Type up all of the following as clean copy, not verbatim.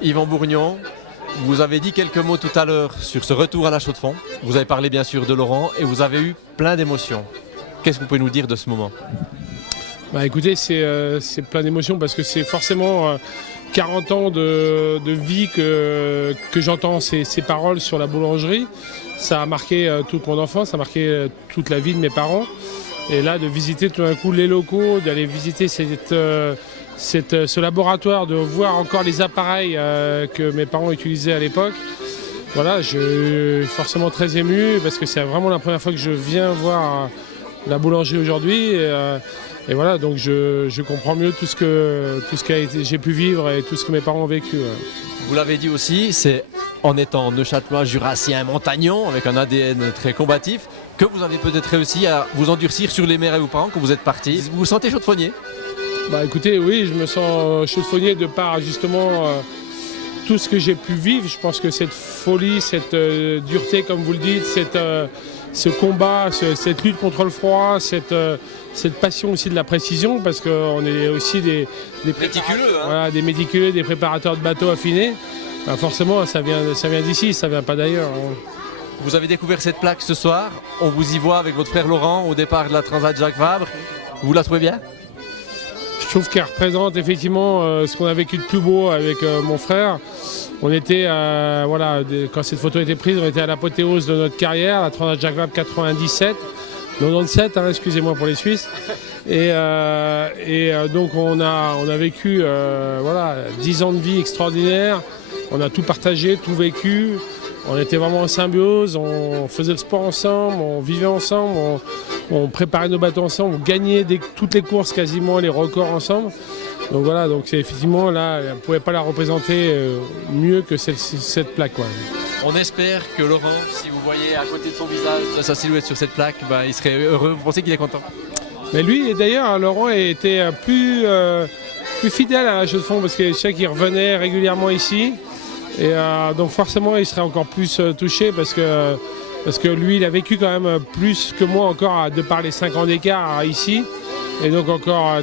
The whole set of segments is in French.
Yvan Bourgnon, vous avez dit quelques mots tout à l'heure sur ce retour à la Chaux-de-Fonds. Vous avez parlé bien sûr de Laurent et vous avez eu plein d'émotions. Qu'est-ce que vous pouvez nous dire de ce moment? Écoutez, c'est plein d'émotions parce que c'est forcément 40 ans de vie que j'entends ces paroles sur la boulangerie. Ça a marqué toute mon enfance, ça a marqué toute la vie de mes parents. Et là, de visiter tout d'un coup les locaux, d'aller visiter ce laboratoire, de voir encore les appareils que mes parents utilisaient à l'époque. Voilà, je suis forcément très ému parce que c'est vraiment la première fois que je viens voir la boulangerie aujourd'hui. Et voilà, donc je comprends mieux tout ce que j'ai pu vivre et tout ce que mes parents ont vécu. Ouais. Vous l'avez dit aussi, c'est en étant neuchâtelois, jurassien, montagnon, avec un ADN très combatif, que vous avez peut-être réussi à vous endurcir sur les mers et vos parents quand vous êtes partis. Vous vous sentez chaudefonnier? Écoutez, oui, je me sens chaudefonnier de par justement tout ce que j'ai pu vivre. Je pense que cette folie, cette dureté, comme vous le dites, ce combat, cette lutte contre le froid, cette passion aussi de la précision, parce qu'on est aussi des méticuleux, hein. Voilà, des méticuleux, des préparateurs de bateaux affinés. Forcément, ça vient d'ici, ça vient pas d'ailleurs. Vous avez découvert cette plaque ce soir. On vous y voit avec votre frère Laurent au départ de la Transat Jacques Vabre. Vous la trouvez bien? Je trouve qu'elle représente effectivement ce qu'on a vécu de plus beau avec mon frère. On était, quand cette photo a été prise, on était à l'apothéose de notre carrière, la Transat Jacques Vabre 97, 97, excusez-moi pour les Suisses. Et donc on a vécu 10 ans de vie extraordinaire. On a tout partagé, tout vécu. On était vraiment en symbiose, on faisait le sport ensemble, on vivait ensemble, on préparait nos bateaux ensemble, on gagnait toutes les courses quasiment, les records ensemble. Donc voilà, donc c'est effectivement là, on ne pouvait pas la représenter mieux que cette plaque, quoi. On espère que Laurent, si vous voyez à côté de son visage, de sa silhouette sur cette plaque, il serait heureux. Vous pensez qu'il est content? Mais lui, et d'ailleurs, Laurent était plus fidèle à la Chaux-de-Fonds parce que je sais qu'il revenait régulièrement ici. Et donc forcément, il serait encore plus touché parce que lui, il a vécu quand même plus que moi encore de par les 5 ans d'écart ici. Et donc encore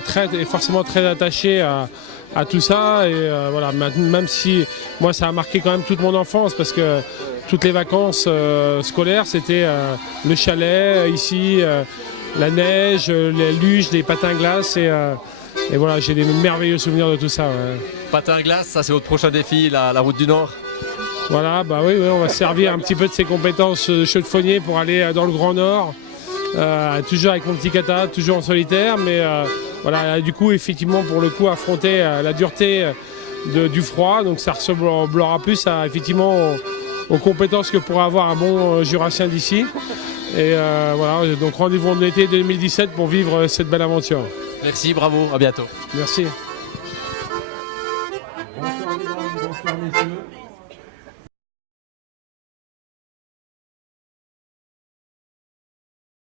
forcément très attaché à tout ça. Et voilà, même si moi, ça a marqué quand même toute mon enfance parce que toutes les vacances scolaires, c'était le chalet ici, la neige, les luges, les patins glaces. Et voilà, j'ai des merveilleux souvenirs de tout ça. Ouais. Patin à glace, ça c'est votre prochain défi, la route du Nord. Voilà, oui, on va servir un petit peu de ses compétences de chaudefonnier pour aller dans le Grand Nord. Toujours avec mon petit kata, toujours en solitaire. Mais voilà, du coup, effectivement, pour le coup, affronter la dureté du froid. Donc ça ressemblera plus effectivement aux compétences que pourrait avoir un bon jurassien d'ici. Et voilà, donc rendez-vous en été 2017 pour vivre cette belle aventure. Merci, bravo, à bientôt. Merci. Bonsoir mesdames, bonsoir messieurs.